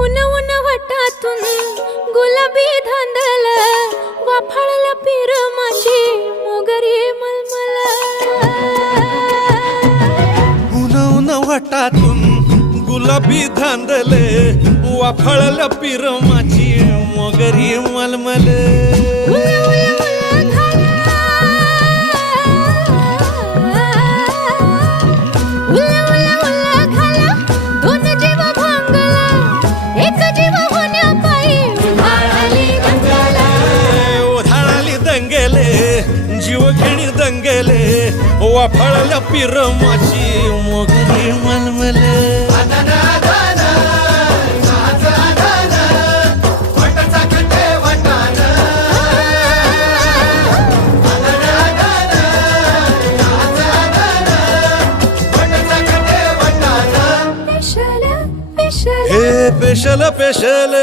उन उन वटातून गुलाबी धांदल वाफाळला पीर माझी मोगरी मलमल उन उन वटातून गुलाबी धांदले वाफाळला पीर माझी मोगरी मलमल जीव घेणी दंगले वाफाळल्या पीर माझी मोगरी मलमल हे पेशल पेशल